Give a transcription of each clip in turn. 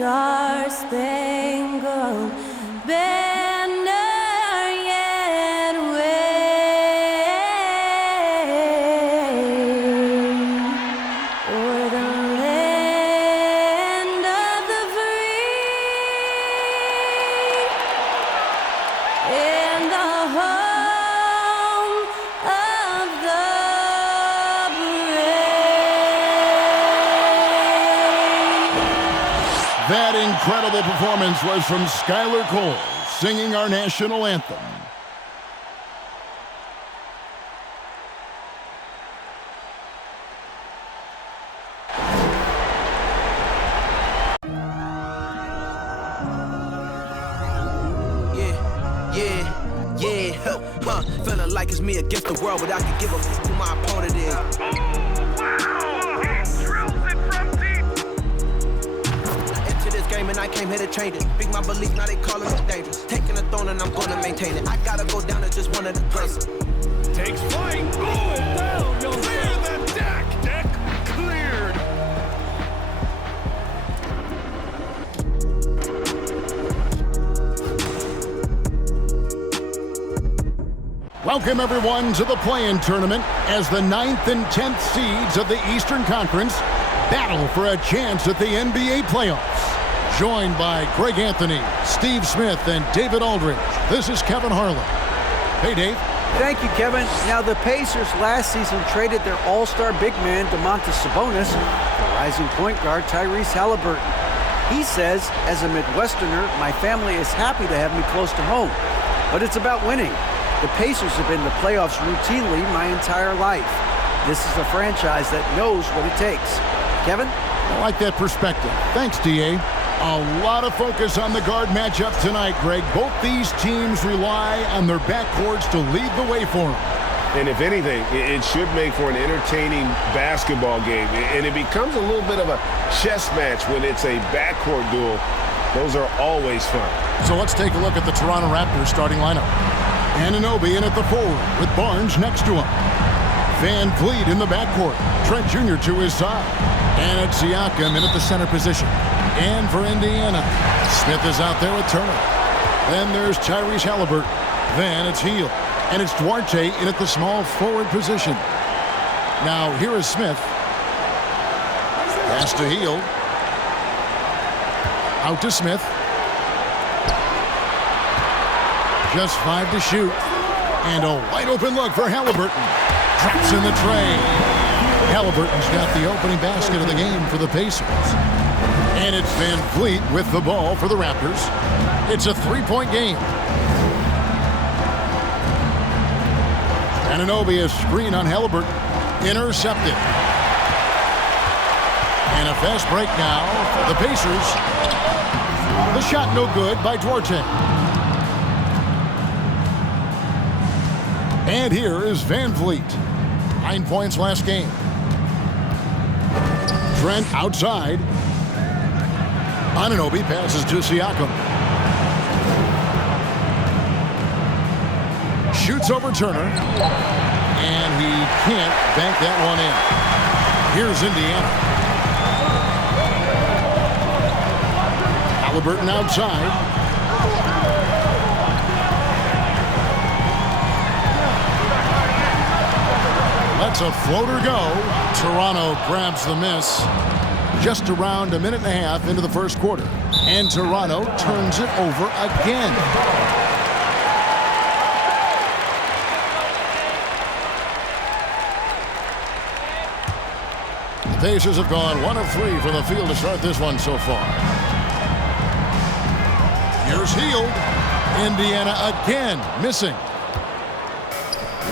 star-spangled banner yet wave o'er the land of the free and the home of the brave. That incredible performance was from Skylar Cole, singing our national anthem. Feeling like it's me against the world, but I can give a fuck who my opponent is. Into this game and I came here to change it. Big my belief, now they calling me dangerous. Taking the throne and I'm gonna maintain it. I gotta go down as just one of the greats. Takes flight. Oh, down. You'll clear the deck. Deck cleared. Welcome, everyone, to the play-in tournament as the 9th and 10th seeds of the Eastern Conference battle for a chance at the NBA playoffs. Joined by Greg Anthony, Steve Smith, and David Aldridge, this is Kevin Harlan. Hey, Dave. Thank you, Kevin. Now, the Pacers last season traded their all-star big man, Domantas Sabonis, for rising point guard Tyrese Halliburton. He says, as a Midwesterner, my family is happy to have me close to home, but it's about winning. The Pacers have been in the playoffs routinely my entire life. This is a franchise that knows what it takes. Kevin? I like that perspective. Thanks, D.A. A lot of focus on the guard matchup tonight, Greg. Both these teams rely on their backcourts to lead the way for them. And if anything, it should make for an entertaining basketball game. And it becomes a little bit of a chess match when it's a backcourt duel. Those are always fun. So let's take a look at the Toronto Raptors starting lineup. Anunoby in at the forward with Barnes next to him. Van Vliet in the backcourt. Trent Jr. to his side. And it's Siakam in at the center position. And for Indiana, Smith is out there with Turner. Then there's Tyrese Halliburton. Then it's Hield. And it's Duarte in at the small forward position. Now here is Smith. Pass to Hield. Out to Smith. Just 5 to shoot. And a wide open look for Halliburton. Drops in the tray. Halliburton's got the opening basket of the game for the Pacers. And it's Van Vliet with the ball for the Raptors. It's a 3-point game. Anunoby, a screen on Halliburton. Intercepted. And a fast break now for the Pacers. The shot no good by Duarte. And here is Van Vliet. 9 points last game. Trent outside. Anunoby passes to Siakam. Shoots over Turner. And he can't bank that one in. Here's Indiana. Halliburton outside. Lets a floater go. Toronto grabs the miss. Just around a minute and a half into the first quarter. And Toronto turns it over again. The Pacers have gone 1 of 3 from the field to start this one so far. Here's Hield. Indiana again missing.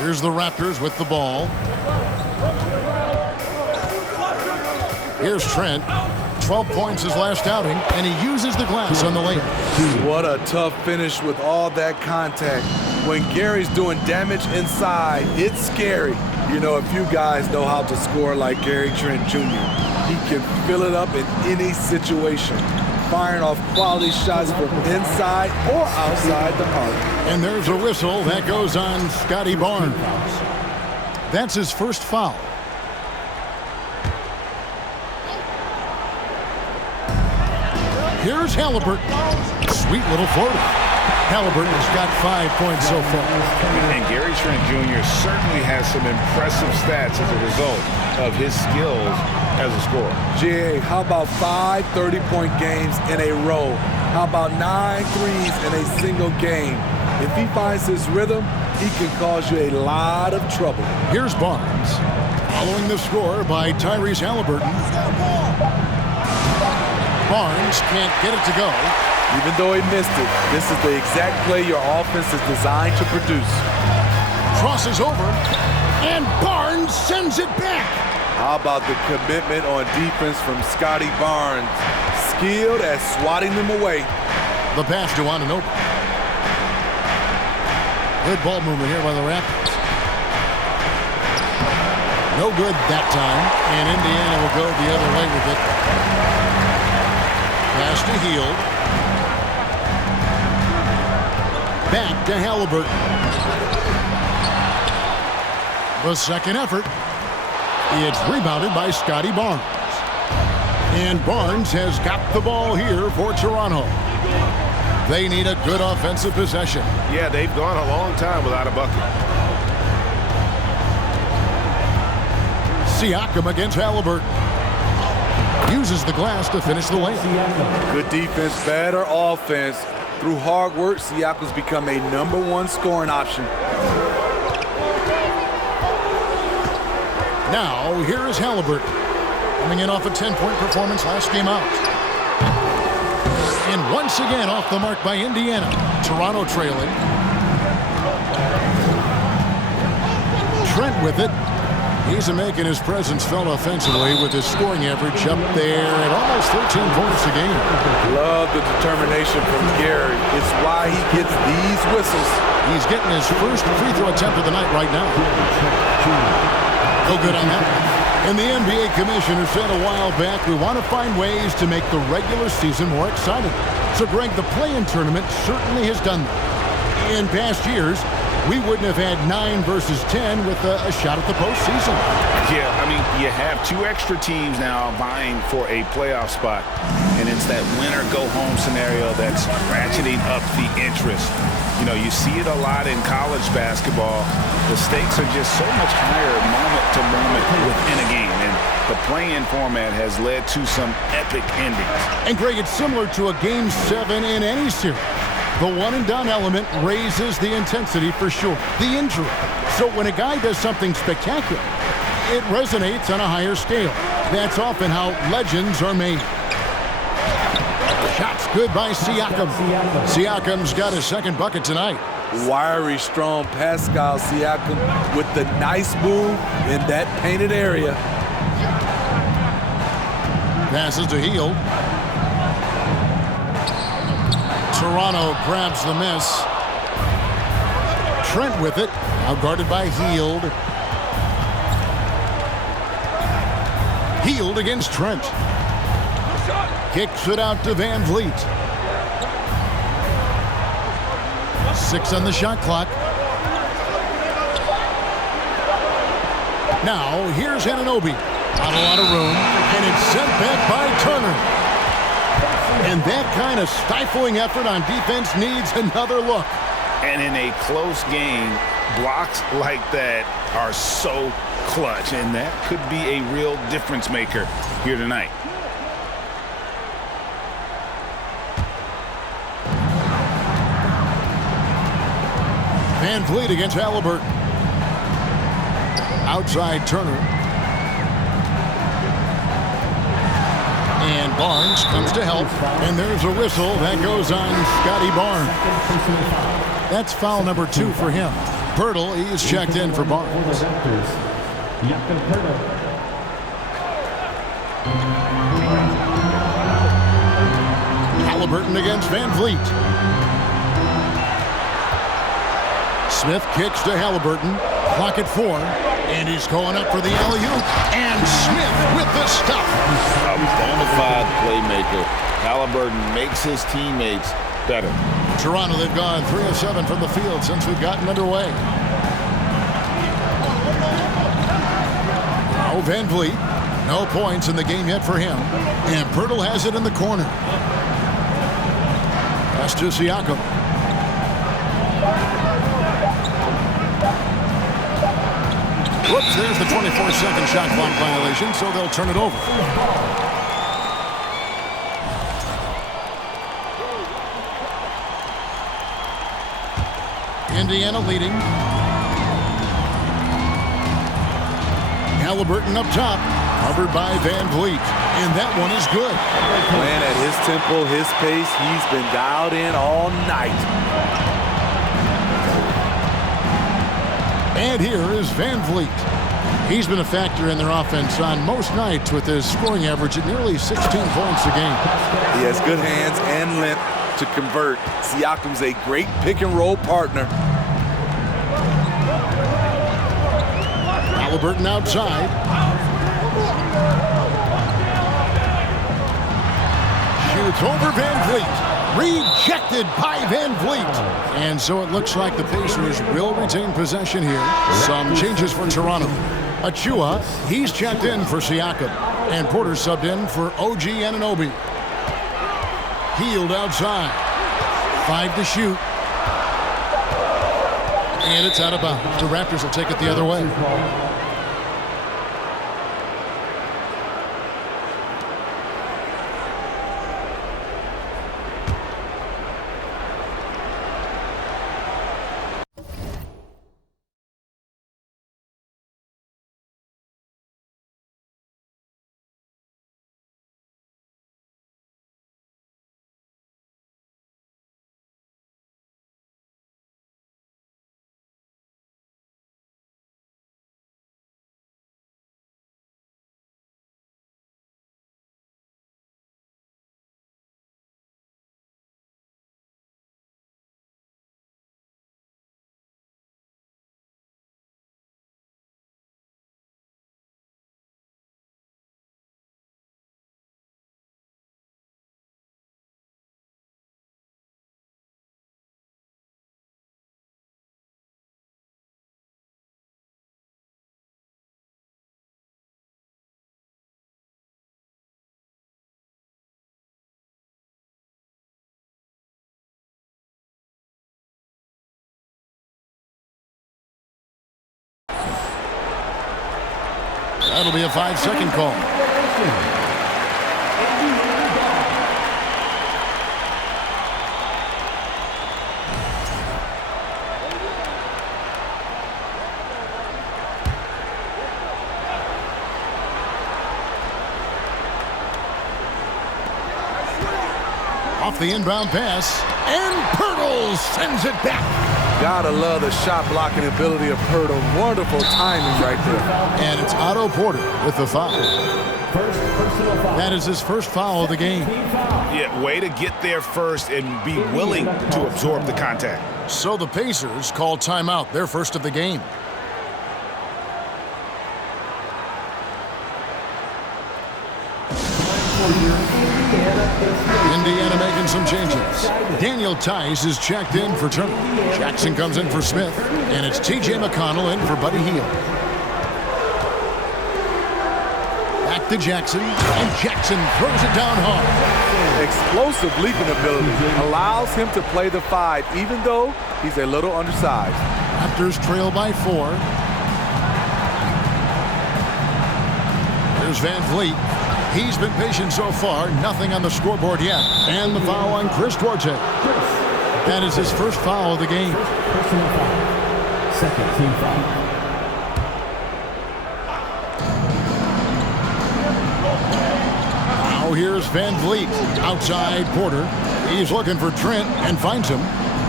Here's the Raptors with the ball. Here's Trent. 12 points his last outing, and he uses the glass on the layup. What a tough finish with all that contact. When Gary's doing damage inside, it's scary. You know, a few guys know how to score like Gary Trent Jr. He can fill it up in any situation, firing off quality shots from inside or outside the arc. And there's a whistle that goes on Scotty Barnes. That's his first foul. Here's Halliburton. Sweet little floater. Halliburton has got 5 points so far. And Gary Trent Jr. certainly has some impressive stats as a result of his skills as a scorer. GA, how about 5 30-point games in a row? How about 9 threes in a single game? If he finds his rhythm, he can cause you a lot of trouble. Here's Barnes. Following the score by Tyrese Halliburton. Barnes can't get it to go. Even though he missed it, this is the exact play your offense is designed to produce. Crosses over, and Barnes sends it back. How about the commitment on defense from Scotty Barnes? Skilled at swatting them away. The pass to Anunoby. Good ball movement here by the Raptors. No good that time, and Indiana will go the other way with it. Pass to Hield. Back to Halliburton. The second effort. It's rebounded by Scotty Barnes. And Barnes has got the ball here for Toronto. They need a good offensive possession. Yeah, they've gone a long time without a bucket. Siakam against Halliburton. Uses the glass to finish the layup. Good defense, better offense. Through hard work, Siakam's become a #1 scoring option. Now, here is Halliburton. Coming in off a 10-point performance last game out. And once again off the mark by Indiana. Toronto trailing. Trent with it. He's making his presence felt offensively with his scoring average up there at almost 13 points a game. Love the determination from Gary. It's why he gets these whistles. He's getting his first free throw attempt of the night right now. No good on that. And the NBA commissioner said a while back, we want to find ways to make the regular season more exciting. So, Greg, the play-in tournament certainly has done that. In past years, we wouldn't have had 9 versus 10 with a shot at the postseason. Yeah, I mean, you have 2 extra teams now vying for a playoff spot, and it's that win-or-go-home scenario that's ratcheting up the interest. You know, you see it a lot in college basketball. The stakes are just so much higher moment to moment within a game, and the play-in format has led to some epic endings. And, Greg, it's similar to a Game 7 in any series. The one-and-done element raises the intensity for sure, the injury. So when a guy does something spectacular, it resonates on a higher scale. That's often how legends are made. Shots good by Siakam. Siakam's got his second bucket tonight. Wiry, strong Pascal Siakam with the nice move in that painted area. Passes to Hield. Toronto grabs the miss. Trent with it. Now guarded by Hield. Hield against Trent. Kicks it out to Van Vliet. 6 on the shot clock. Now, here's Anunoby. Not a lot of room, and it's sent back by Turner. And that kind of stifling effort on defense needs another look. And in a close game, blocks like that are so clutch, and that could be a real difference maker here tonight. Van Vliet against Halliburton. Outside Turner. And Barnes comes to help. And there's a whistle that goes on Scotty Barnes. That's foul number 2 for him. Pirtle, he's checked in for Barnes. Halliburton against Van Vliet. Smith kicks to Halliburton. Clock at 4. And he's going up for the alley-oop. And Smith with the stuff. A bona fide playmaker. Halliburton makes his teammates better. Toronto, they've gone 3 of 7 from the field since we've gotten underway. Now Van Vliet. No points in the game yet for him. And Pirtle has it in the corner. Pass to Siakam. Whoops, there's the 24-second shot clock violation, so they'll turn it over. Indiana leading. Halliburton up top, covered by Van Vliet, and that one is good. Playing at his tempo, his pace, he's been dialed in all night. And here is Van Vliet. He's been a factor in their offense on most nights with his scoring average at nearly 16 points a game. He has good hands and length to convert. Siakam's a great pick-and-roll partner. Halliburton outside. Shoots over Van Vliet. Rejected by Van Vliet. And so it looks like the Pacers will retain possession here. Some changes for Toronto. Achua, he's checked in for Siakam. And Porter subbed in for OG Anunoby. Hield outside. 5 to shoot. And it's out of bounds. The Raptors will take it the other way. That'll be a 5-second call. Off the inbound pass, and Pirtle sends it back. Gotta love the shot blocking ability of Pirtle. Wonderful timing right there. And it's Otto Porter with the foul. That is his first foul of the game. Yeah, way to get there first and be willing to absorb the contact. So the Pacers call timeout, their first of the game. Indiana making some changes. Daniel Tice is checked in for Turner. Jackson comes in for Smith. And it's T.J. McConnell in for Buddy Hield. Back to Jackson. And Jackson throws it down hard. Explosive leaping ability allows him to play the 5, even though he's a little undersized. Raptors trail by 4. Here's Van Vliet. He's been patient so far, nothing on the scoreboard yet. And the foul on Chris Duarte. That is his first foul of the game. Personal foul. Second team foul. Now here's Van Vliet. Outside Porter. He's looking for Trent and finds him.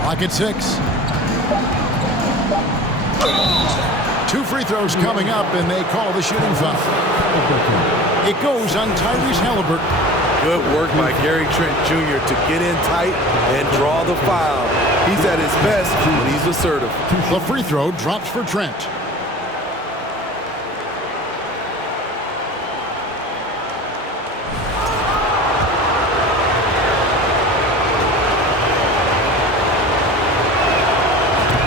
Clock at 6. 2 free throws coming up, and they call the shooting foul. It goes on Tyrese Halliburton. Good work by Gary Trent Jr. to get in tight and draw the foul. He's at his best when he's assertive. The free throw drops for Trent.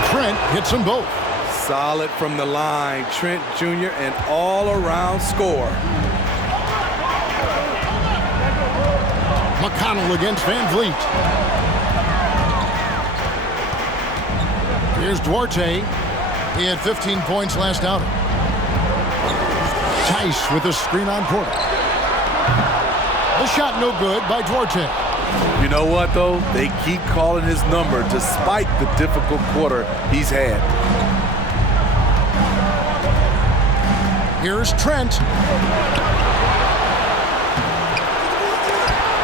Trent hits them both. Solid from the line. Trent Jr. an all-around scorer. McConnell against Van Vliet. Here's Duarte. He had 15 points last outing. Tice with a screen on Porter. The shot no good by Duarte. You know what, though? They keep calling his number despite the difficult quarter he's had. Here's Trent.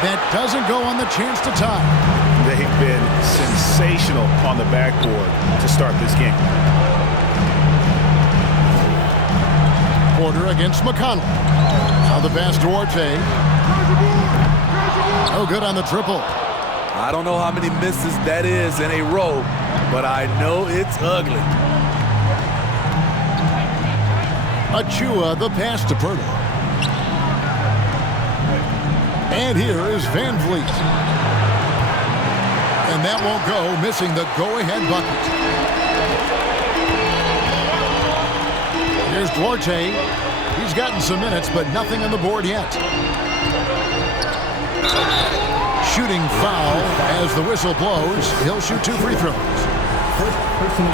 That doesn't go on the chance to tie. They've been sensational on the backboard to start this game. Porter against McConnell. Now the pass Duarte. No good on the triple. I don't know how many misses that is in a row, but I know it's ugly. Achua, the pass to Pirtle. And here is Van Vliet. And that won't go, missing the go-ahead bucket. Here's Duarte. He's gotten some minutes, but nothing on the board yet. Shooting foul as the whistle blows. He'll shoot 2 free throws.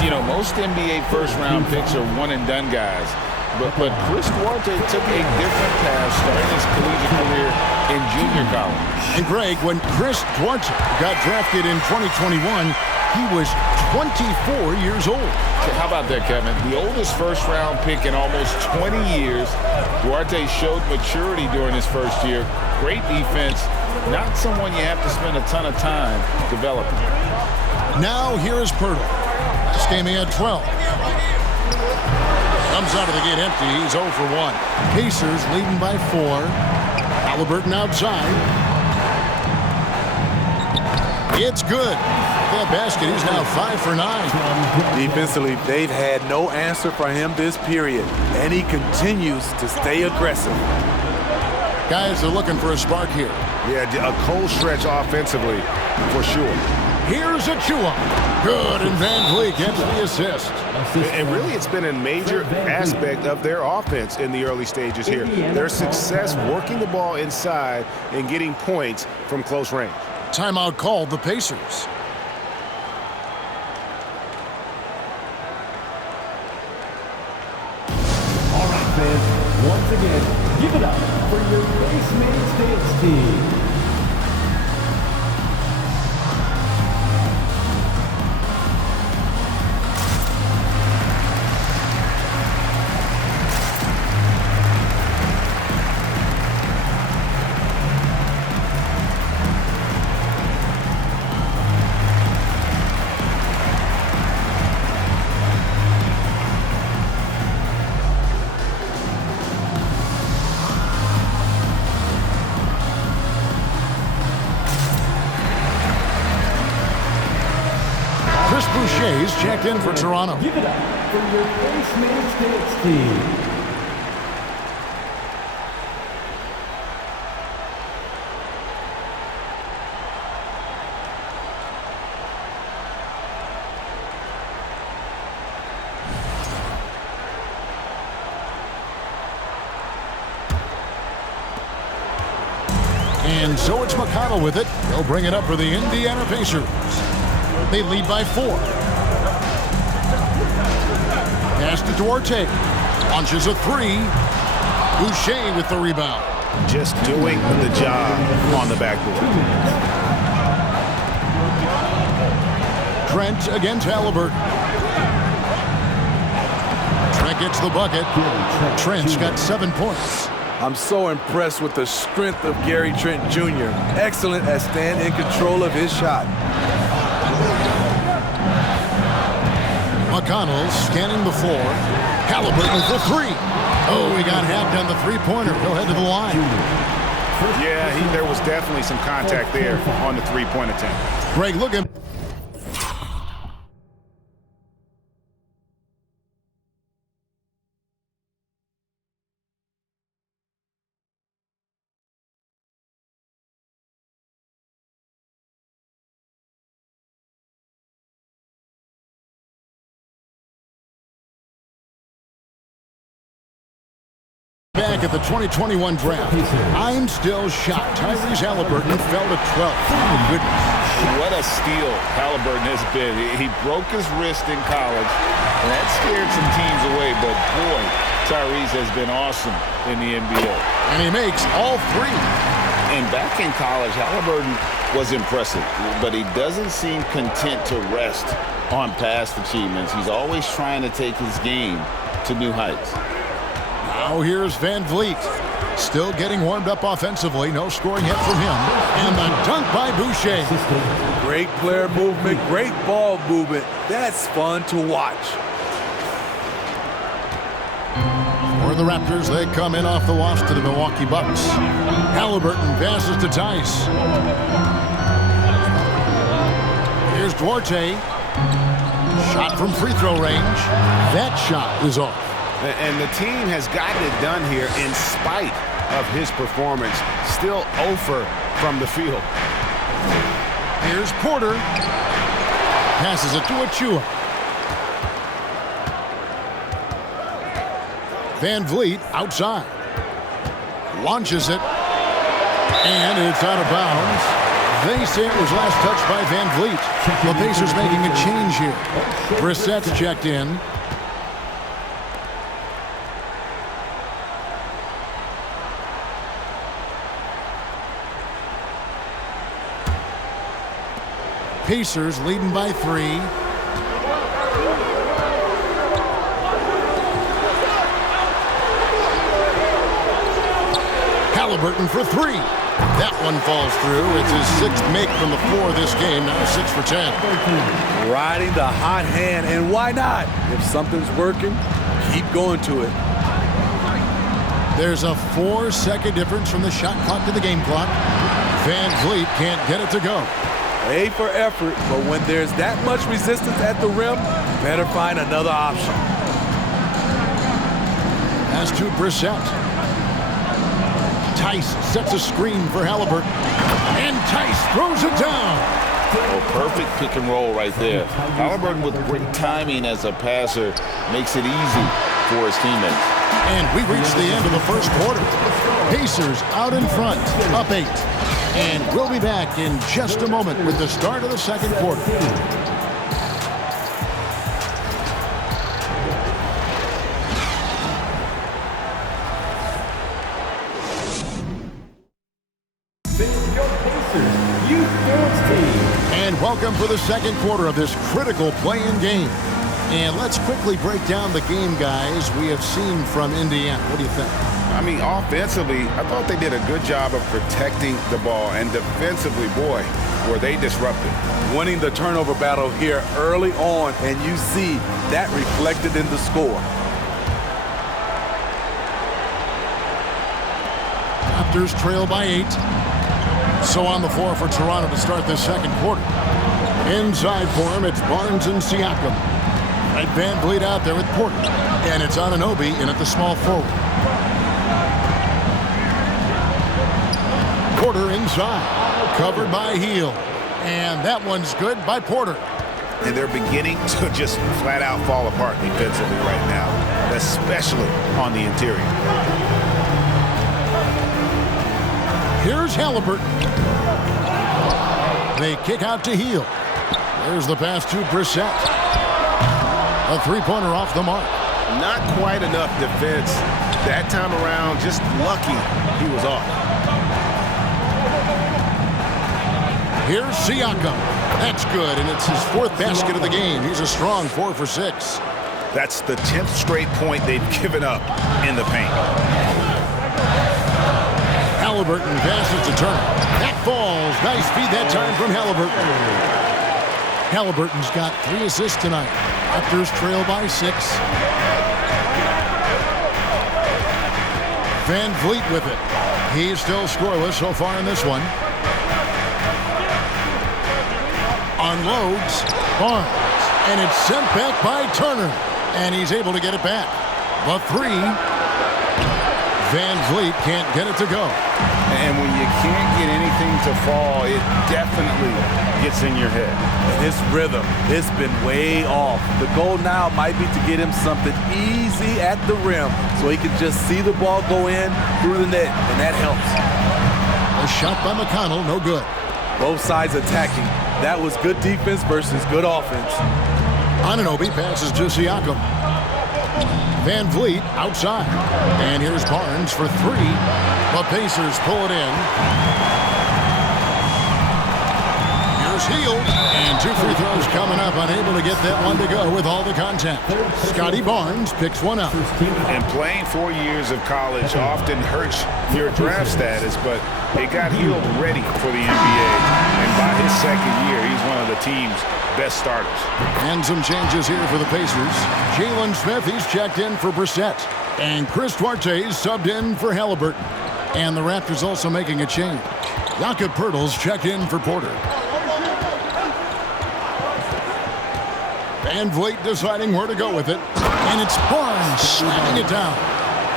You know, most NBA first-round picks are one-and-done guys. But Chris Duarte took a different path starting his collegiate career in junior college. And Greg, when Chris Duarte got drafted in 2021, he was 24 years old. How about that, Kevin? The oldest first-round pick in almost 20 years. Duarte showed maturity during his first year. Great defense. Not someone you have to spend a ton of time developing. Now here is Pirtle. This game he had 12. Comes out of the gate empty. He's 0 for 1. Pacers leading by 4. Halliburton outside. It's good. That basket, he's now 5 for 9. Defensively, they've had no answer for him this period, and he continues to stay aggressive. Guys are looking for a spark here. Yeah, a cold stretch offensively, for sure. Here's Achua. Good, and Van Vliet gets the assist. And really, it's been a major aspect of their offense in the early stages here. Their success working the ball inside and getting points from close range. Timeout called the Pacers. All right, fans. Once again, give it up for your Basement Dance team. Boucher's checked in for Toronto. Give it up for your Basement Dance team. And so it's McConnell with it. He'll bring it up for the Indiana Pacers. They lead by 4. Pass to Duarte. Launches a 3. Boucher with the rebound. Just doing the job on the backboard. Trent against Halliburton. Trent gets the bucket. Trent's got 7 points. I'm so impressed with the strength of Gary Trent Jr. Excellent at staying in control of his shot. McConnell scanning the floor. Halliburton for 3. Oh, he got hacked on the three-pointer. He'll head to the line. Yeah, there was definitely some contact there on the three-point attempt. Greg, look at... back at the 2021 draft. I'm still shocked. Tyrese Halliburton fell to 12th. My goodness. What a steal Halliburton has been. He broke his wrist in college, and that scared some teams away, but boy, Tyrese has been awesome in the NBA. And he makes all three. And back in college, Halliburton was impressive, but he doesn't seem content to rest on past achievements. He's always trying to take his game to new heights. Now here's Van Vliet. Still getting warmed up offensively. No scoring yet from him. And the dunk by Boucher. Great player movement, great ball movement. That's fun to watch. For the Raptors, they come in off the loss to the Milwaukee Bucks. Halliburton passes to Tice. Here's Duarte. Shot from free throw range. That shot is off. And the team has gotten it done here in spite of his performance. Still 0 from the field. Here's Porter. Passes it to Achua. Van Vliet outside. Launches it. And it's out of bounds. They say it was last touched by Van Vliet. The Pacers making a change here. Brissett's checked in. Pacers leading by 3. Halliburton for 3. That one falls through. It's his 6th make from the floor this game. Now 6 for 10. Riding the hot hand, and why not? If something's working, keep going to it. There's a 4-second difference from the shot clock to the game clock. Van Vliet can't get it to go. A for effort, but when there's that much resistance at the rim, better find another option. Pass to Brissett. Tice sets a screen for Halliburton. And Tice throws it down. Oh, perfect pick and roll right there. Halliburton with great timing as a passer makes it easy for his teammates. And we reach the end of the first quarter. Pacers out in front, up 8. And we'll be back in just a moment with the start of the second quarter. And welcome for the second quarter of this critical play-in game. And let's quickly break down the game, guys, we have seen from Indiana. What do you think? I mean, offensively, I thought they did a good job of protecting the ball. And defensively, boy, were they disruptive. Winning the turnover battle here early on, and you see that reflected in the score. Raptors trail by 8. So on the floor for Toronto to start this second quarter. Inside for him, it's Barnes and Siakam. Right, Van Vliet out there with Porter. And it's Anunoby in at the small forward. Porter inside. Covered by Hield. And that one's good by Porter. And they're beginning to just flat out fall apart defensively right now, especially on the interior. Here's Halliburton. They kick out to Hield. There's the pass to Brissett. A three-pointer off the mark. Not quite enough defense that time around. Just lucky he was off. Here's Siakam. That's good, and it's his 4th basket of the game. He's a strong 4 for 6. That's the 10th straight point they've given up in the paint. Halliburton passes to Turner. That falls. Nice feed that time from Halliburton. Halliburton's got 3 assists tonight. Raptors trail by 6. Van Vliet with it. He's still scoreless so far in this one. Unloads. Barnes. And it's sent back by Turner. And he's able to get it back. The 3. Van Vliet can't get it to go. And when you can't get anything to fall, it definitely gets in your head. And his rhythm, it's been way off. The goal now might be to get him something easy at the rim so he can just see the ball go in through the net, and that helps. A shot by McConnell, no good. Both sides attacking. That was good defense versus good offense. Anunoby passes to Siakam. Van Vliet outside. And here's Barnes for three. The Pacers pull it in. Here's Hield. And 2 free throws coming up. Unable to get that one to go with all the contact. Scotty Barnes picks one up. And playing 4 years of college often hurts your draft status, but it got Hield ready for the NBA. And by his second year, he's one of the team's best starters. And some changes here for the Pacers. Jalen Smith, he's checked in for Brissett. And Chris Duarte's subbed in for Halliburton. And the Raptors also making a change. Jakob Poeltl's checked in for Porter. Van Vliet deciding where to go with it. And it's Barnes slamming it down.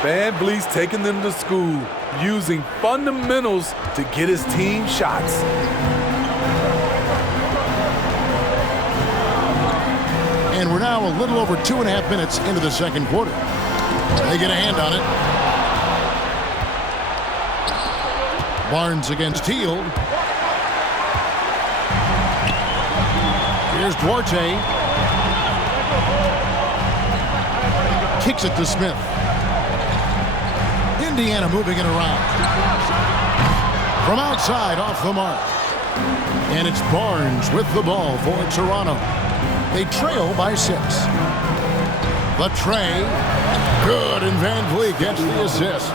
Van Vliet's taking them to school, using fundamentals to get his team shots. And we're now a little over 2.5 minutes into the second quarter. They get a hand on it. Barnes against Hield. Here's Duarte. Kicks it to Smith. Indiana moving it around. From outside, off the mark. And it's Barnes with the ball for Toronto. They trail by 6. The tray. Good, and Van Vliet gets the assist.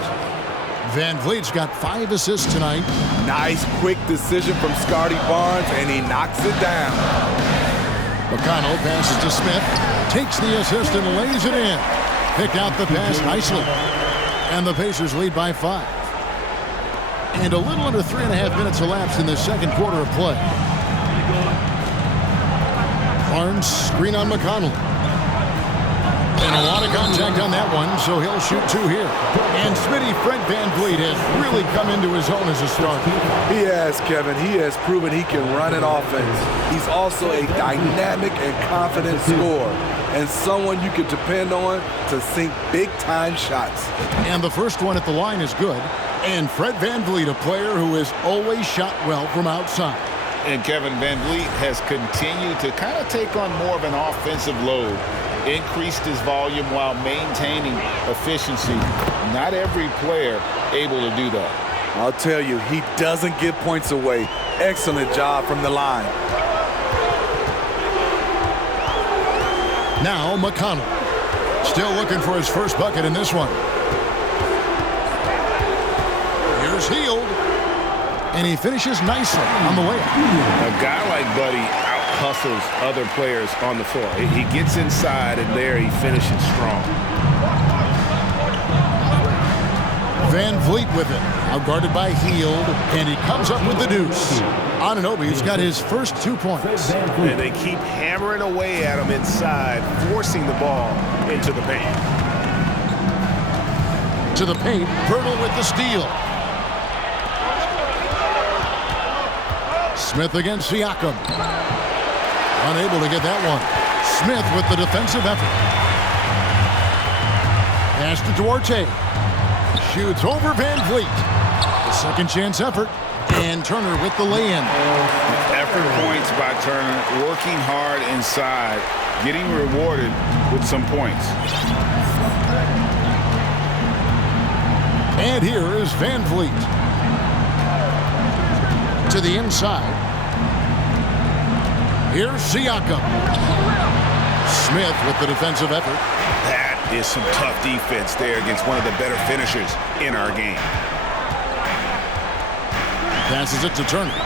Van Vliet's got 5 assists tonight. Nice quick decision from Scotty Barnes, and he knocks it down. McConnell passes to Smith. Takes the assist and lays it in. Picked out the pass nicely. And the Pacers lead by 5. And a little under 3.5 minutes elapsed in the second quarter of play. Barnes screen on McConnell. And a lot of contact on that one, so he'll shoot 2 here. And Smitty, Fred Van Vliet has really come into his own as a starter. He has, Kevin. He has proven he can run an offense. He's also a dynamic and confident scorer, and someone you can depend on to sink big-time shots. And the first one at the line is good. And Fred Van Vliet, a player who has always shot well from outside. And Kevin, Van Vliet has continued to kind of take on more of an offensive load. Increased his volume while maintaining efficiency. Not every player able to do that. I'll tell you, he doesn't give points away. Excellent job from the line. Now McConnell. Still looking for his first bucket in this one. Here's Hield. And he finishes nicely on the way. A guy like Buddy out-hustles other players on the floor. He gets inside, and there he finishes strong. Van Vliet with it. Outguarded by Hield. And he comes up with the deuce. Anunoby's got his first 2 points. And they keep hammering away at him inside, forcing the ball into the paint. To the paint. Poeltl with the steal. Smith against Siakam. Unable to get that one. Smith with the defensive effort. Pass to Duarte. Shoots over Van Vliet. The second chance effort. And Turner with the lay-in. Effort points by Turner. Working hard inside. Getting rewarded with some points. And here is Van Vliet. To the inside. Here's Siakam. Smith with the defensive effort. That is some tough defense there against one of the better finishers in our game. Passes it to Turner.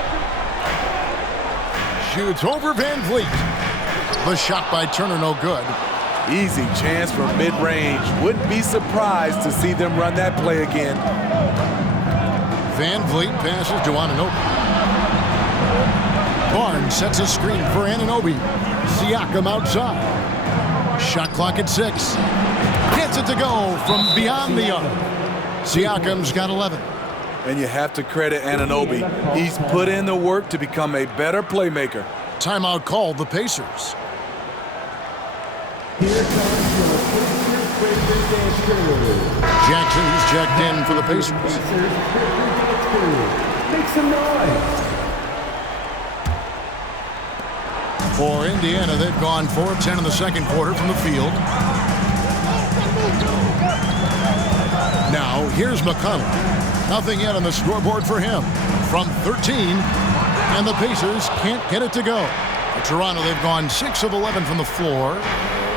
Shoots over Van Vliet. The shot by Turner no good. Easy chance from mid-range. Wouldn't be surprised to see them run that play again. Van Vliet passes to Anunoby. Barnes sets a screen for Anunoby. Siakam outside. Shot clock at 6. Gets it to go from beyond the arc. Siakam's got 11. And you have to credit Anunoby. He's put in the work to become a better playmaker. Timeout called the Pacers. Here comes your Pacers Breakfast Dance Crew. Jackson, who's checked in for the Pacers. Pacers Breakfast Dance Crew. Make some noise. For Indiana, they've gone 4 of 10 in the second quarter from the field. Now, here's McConnell. Nothing yet on the scoreboard for him. From 13, and the Pacers can't get it to go. Toronto, they've gone 6 of 11 from the floor.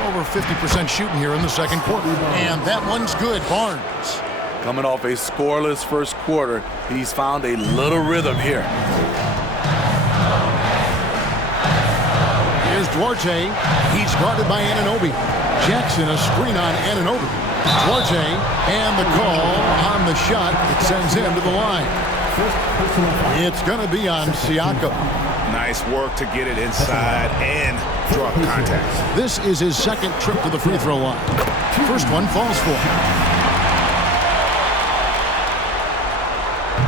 Over 50% shooting here in the second quarter. And that one's good. Barnes. Coming off a scoreless first quarter, he's found a little rhythm here. Here's Duarte. He's guarded by Anunoby. Jackson, a screen on Anunoby. Duarte, and the call on the shot that sends him to the line. It's going to be on Siakam. Nice work to get it inside and draw contact. This is his second trip to the free throw line. First one falls for him.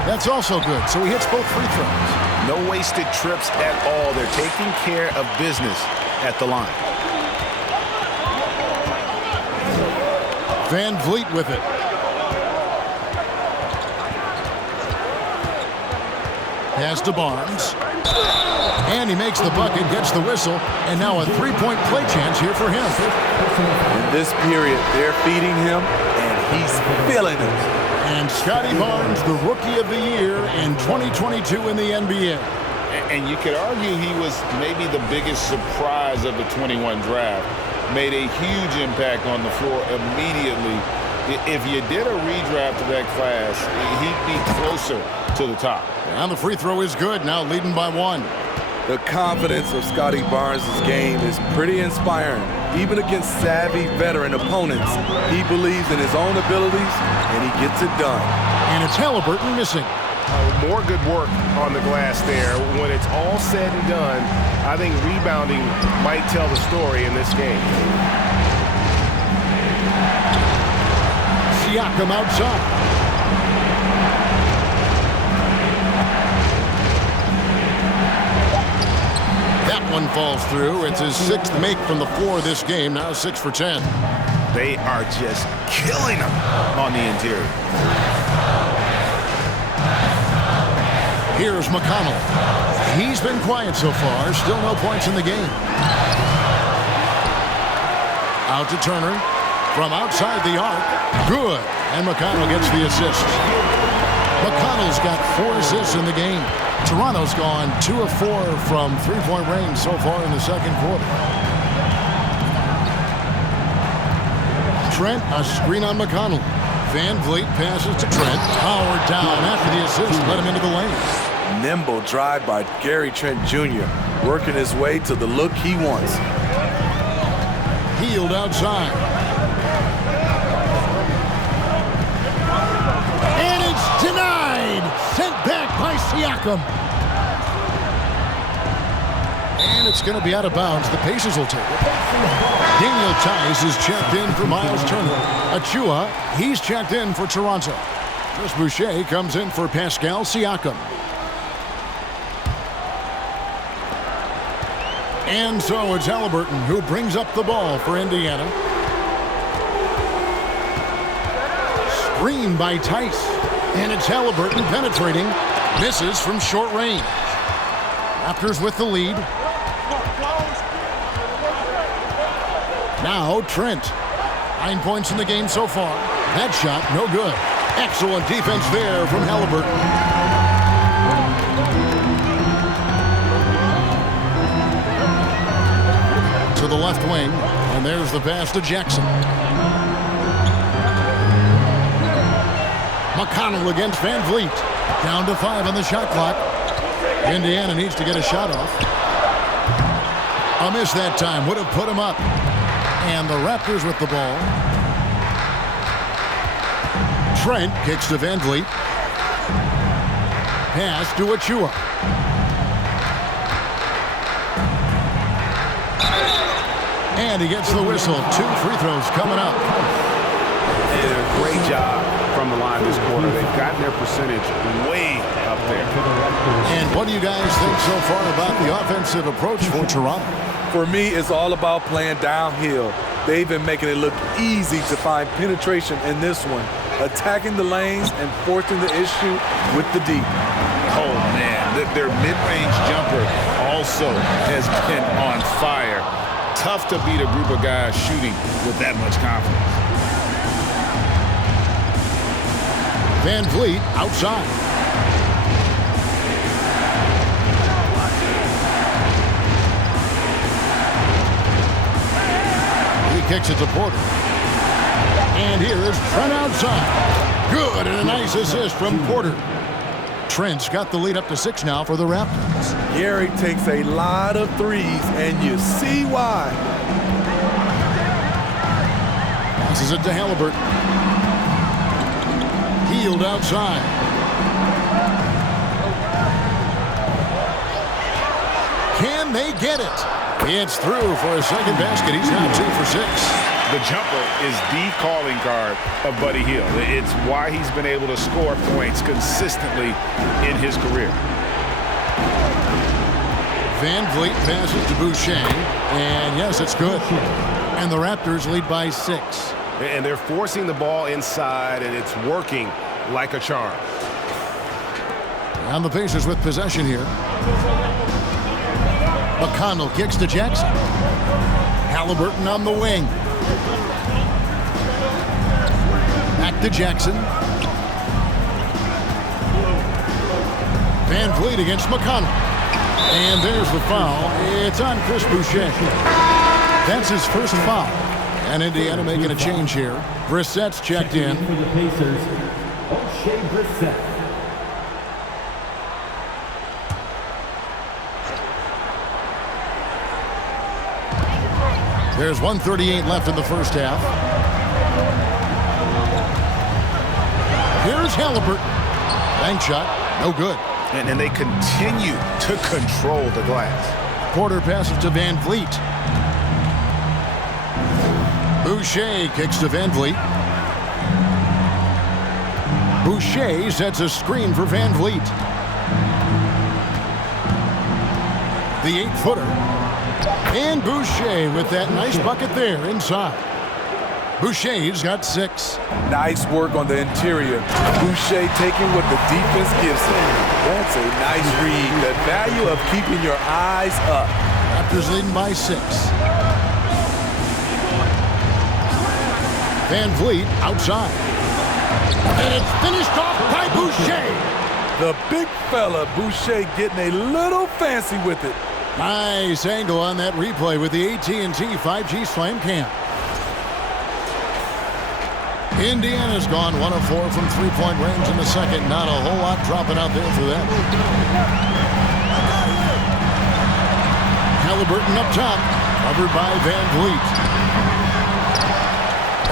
That's also good, so he hits both free throws. No wasted trips at all. They're taking care of business at the line. Van Vliet with it. Pass to Barnes. And he makes the bucket, gets the whistle, and now a three-point play chance here for him. In this period, they're feeding him, and he's feeling it. And Scotty Barnes, the Rookie of the Year in 2022 in the NBA. And you could argue he was maybe the biggest surprise of the 21 draft. Made a huge impact on the floor immediately. If you did a redraft of that class, he'd be closer to the top. And the free throw is good, now leading by 1. The confidence of Scotty Barnes' game is pretty inspiring. Even against savvy veteran opponents, he believes in his own abilities, and he gets it done. And it's Halliburton missing. More good work on the glass there. When it's all said and done, I think rebounding might tell the story in this game. Siakam outside. That one falls through. It's his 6th make from the floor this game. Now 6 for 10. They are just killing him on the interior. Here's McConnell. He's been quiet so far. Still no points in the game. Out to Turner. From outside the arc. Good. And McConnell gets the assist. McConnell's got 4 assists in the game. Toronto's gone 2 of 4 from three-point range so far in the second quarter. Trent, a screen on McConnell. Van Vliet passes to Trent. Howard down after the assist. Let him into the lane. Nimble drive by Gary Trent Jr., working his way to the look he wants. Healed outside. And it's denied. Sent back by Siakam. And it's going to be out of bounds. The Pacers will take it. Daniel Tice is checked in for Miles Turner. Achua, he's checked in for Toronto. Chris Boucher comes in for Pascal Siakam. And so it's Halliburton who brings up the ball for Indiana. Screen by Tice. And it's Halliburton penetrating. Misses from short range. Raptors with the lead. Now Trent. 9 points in the game so far. That shot, no good. Excellent defense there from Halliburton. To the left wing, and there's the pass to Jackson. McConnell against Van Vliet. Down to 5 on the shot clock. Indiana needs to get a shot off. A miss that time would have put him up. And the Raptors with the ball. Trent kicks to Van Vliet. Pass to Achua. And he gets the whistle. 2 free throws coming up. They did a great job from the line this quarter. They've gotten their percentage way up there. And what do you guys think so far about the offensive approach for Toronto? For me, it's all about playing downhill. They've been making it look easy to find penetration in this one, attacking the lanes and forcing the issue with the deep. Oh, man, their mid-range jumper also has been on fire. Tough to beat a group of guys shooting with that much confidence. Van Vliet outside. He kicks it to Porter. And here is Trent outside. Good, and a nice assist from Porter. Trent's got the lead up to 6 now for the Raptors. Gary takes a lot of threes, and you see why. Passes it to Halliburton. Healed outside. Can they get it? It's through for a second basket. He's now 2 for 6. The jumper is the calling card of Buddy Hield. It's why he's been able to score points consistently in his career. Van Vliet passes to Boucher, and yes, it's good. And the Raptors lead by 6. And they're forcing the ball inside, and it's working like a charm. And the Pacers with possession here. McConnell kicks to Jackson. Halliburton on the wing. Back to Jackson. Van Vliet against McConnell. And there's the foul. It's on Chris Boucher. That's his first foul. And Indiana making a change here. Brissett's checked in. For the Pacers, O'Shea Brissett. There's 1:38 left in the first half. Here's Halliburton. Bank shot, no good. And they continue to control the glass. Porter passes to Van Vliet. Boucher kicks to Van Vliet. Boucher sets a screen for Van Vliet. The 8-footer. And Boucher with that nice bucket there inside. Boucher's got 6. Nice work on the interior. Boucher taking what the defense gives him. That's a nice read. The value of keeping your eyes up. Raptors leading by 6. Van Vliet outside. And it's finished off by Boucher. The big fella, Boucher, getting a little fancy with it. Nice angle on that replay with the AT&T 5G Slam Cam. Indiana's gone 1 of 4 from three-point range in the second. Not a whole lot dropping out there for them. Halliburton up top, covered by Van Vliet.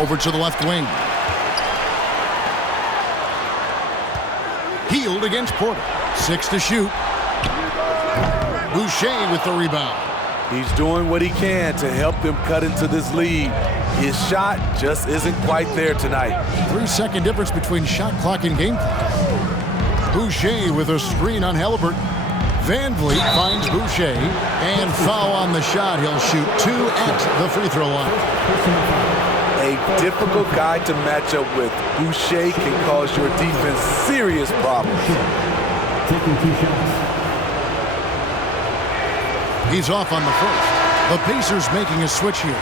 Over to the left wing. Hield against Porter. 6 to shoot. Boucher with the rebound. He's doing what he can to help them cut into this lead. His shot just isn't quite there tonight. 3-second difference between shot clock and game clock. Boucher with a screen on Halliburton. Van Vliet finds Boucher, and foul on the shot. He'll shoot 2 at the free throw line. A difficult guy to match up with. Boucher can cause your defense serious problems. Taking 2 shots. He's off on the first. The Pacers making a switch here.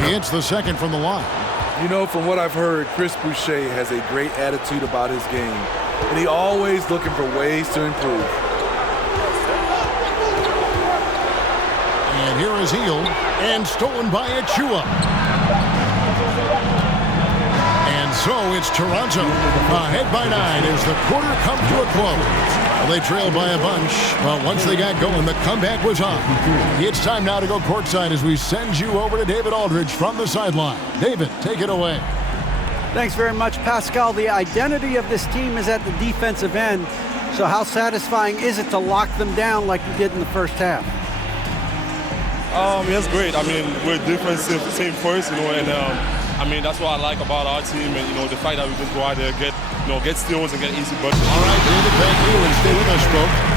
He hits the second from the line. You know, from what I've heard, Chris Boucher has a great attitude about his game, and he always looking for ways to improve. And here is Hield, and stolen by Achua. And so it's Toronto ahead by 9 as the quarter comes to a close. Well, they trailed by a bunch, but once they got going, the comeback was on. It's time now to go courtside as we send you over to David Aldridge from the sideline. David, take it away. Thanks very much, Pascal. The identity of this team is at the defensive end. So how satisfying is it to lock them down like you did in the first half? It's great. I mean, we're defensive team first, and I mean, that's what I like about our team, and the fact that we just go out there, get steals and get easy buckets. All right, David, thank you, and stay with us, folks.